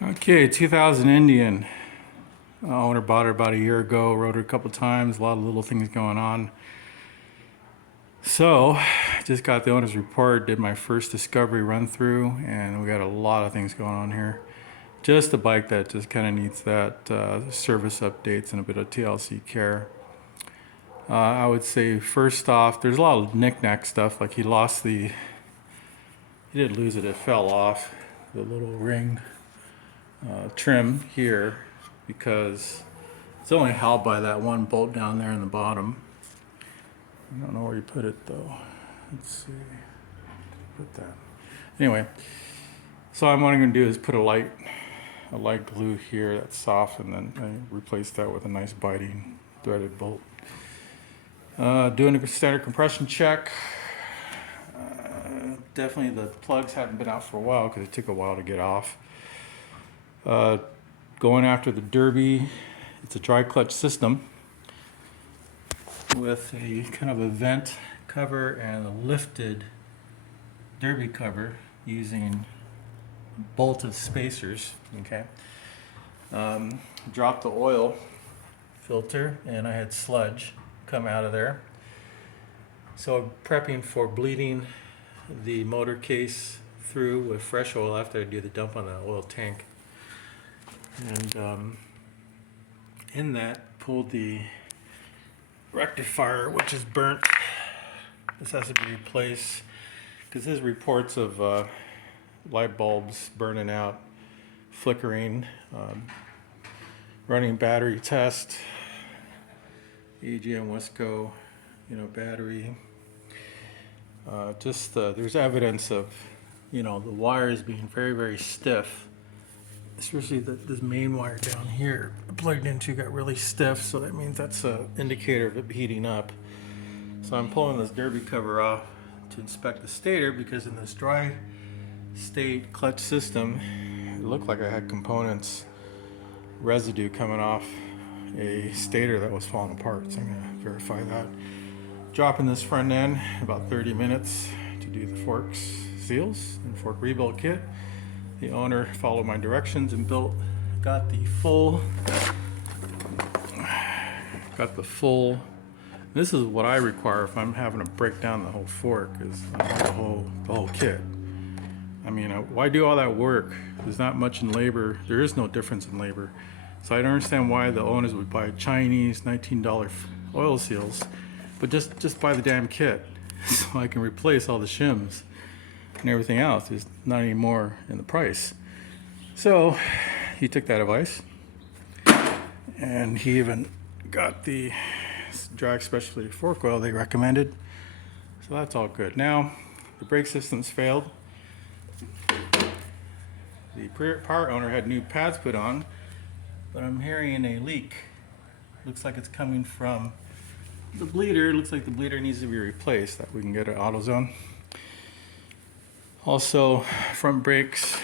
Okay, 2000 Indian. Owner bought it about a year ago, rode it a couple times, a lot of little things going on. So, just got the owner's report, did my first discovery run through, and we got a lot of things going on here. Just a bike that just kind of needs that service updates and a bit of TLC care. I would say first off, there's a lot of knick-knack stuff, like he didn't lose it, it fell off, the little ring trim here, because it's only held by that one bolt down there in the bottom. I don't know where you put it though. Let's see. Put that. Anyway, so what I'm going to do is put a light glue here that's soft, and then I replace that with a nice biting threaded bolt. Doing a standard compression check. Definitely the plugs haven't been out for a while because it took a while to get off. Going after the Derby. It's a dry clutch system with a kind of a vent cover and a lifted Derby cover using bolted spacers. Okay. Dropped the oil filter and I had sludge come out of there. So prepping for bleeding the motor case through with fresh oil after I do the dump on the oil tank. And in that, pulled the rectifier, which is burnt. This has to be replaced because there's reports of light bulbs burning out, flickering, running battery test, AGM Wesco, battery. There's evidence of, the wires being very, very stiff. Especially this main wire down here plugged into got really stiff, so that means that's an indicator of it heating up. So I'm pulling this Derby cover off to inspect the stator, because in this dry state clutch system, it looked like I had components, residue coming off a stator that was falling apart. So I'm going to verify that. Dropping this front end about 30 minutes to do the forks seals and fork rebuild kit. The owner followed my directions and got the full, this is what I require if I'm having to break down the whole fork, is the whole kit. I mean, why do all that work? There's not much in labor. There is no difference in labor. So I don't understand why the owners would buy Chinese $19 oil seals, but just buy the damn kit so I can replace all the shims and everything else. There's not any more in the price. So he took that advice, and he even got the drag specialty fork oil they recommended. So that's all good. Now the brake system's failed. The prior owner had new pads put on, but I'm hearing a leak. Looks like it's coming from the bleeder. It looks like the bleeder needs to be replaced, that we can get an AutoZone. Also, front brakes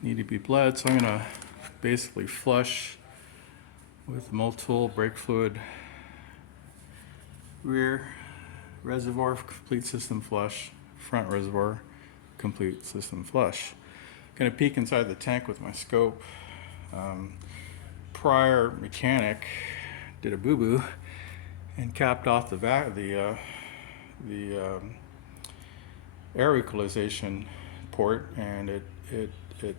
need to be bled, so I'm going to basically flush with multiple brake fluid. Rear reservoir complete system flush, front reservoir complete system flush. Going to peek inside the tank with my scope. Prior mechanic did a boo-boo and capped off the air equalization port, and it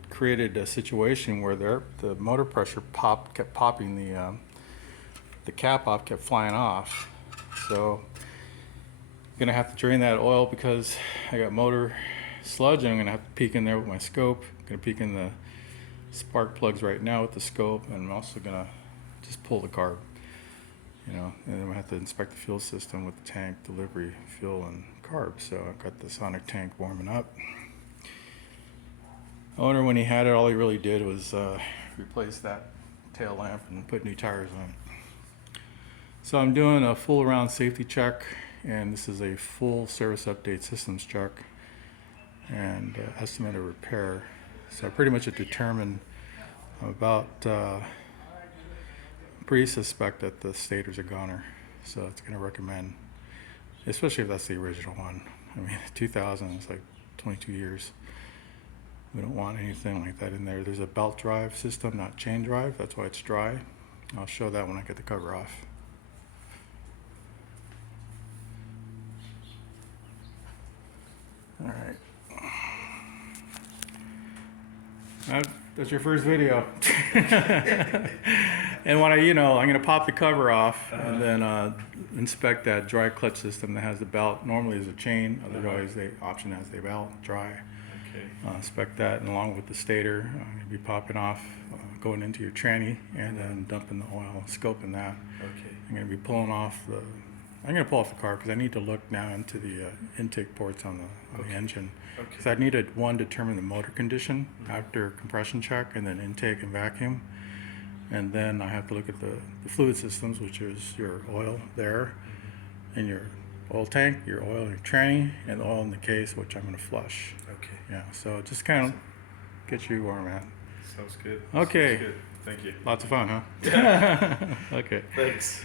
created a situation where the motor pressure kept popping, the cap off kept flying off. So I'm gonna have to drain that oil because I got motor sludge, and I'm gonna have to peek in there with my scope. I'm gonna peek in the spark plugs right now with the scope, and I'm also gonna just pull the carb, and then I'm gonna have to inspect the fuel system with the tank, delivery, fuel, and carb. So I've got the Sonic tank warming up. Owner, when he had it, all he really did was replace that tail lamp and put new tires on it. So I'm doing a full around safety check, and this is a full service update systems check and estimate of repair. So I pretty much have determined about pretty suspect that the stator's a goner. So it's going to recommend, especially if that's the original one. I mean, 2000 is like 22 years. We don't want anything like that in there. There's a belt drive system, not chain drive. That's why it's dry. I'll show that when I get the cover off. All right. That's your first video. And when I'm going to pop the cover off and then inspect that dry clutch system that has the belt. Normally there's a chain, otherwise the option has the belt dry. Okay. Inspect that, and along with the stator, I'm going to be popping off, going into your tranny, and then dumping the oil, scoping that. Okay. I'm going to be pulling off the. I'm going to pull off the car because I need to look now into the intake ports on the engine. Okay. Because I need to determine the motor condition after compression check, and then intake and vacuum, and then I have to look at the fluid systems, which is your oil there, and your oil tank, your oil in your tranny, and the oil in the case, which I'm going to flush. Okay. Yeah, so just kind of get you where I'm at. Sounds good. Okay. Sounds good. Thank you. Lots of fun, huh? Okay. Thanks.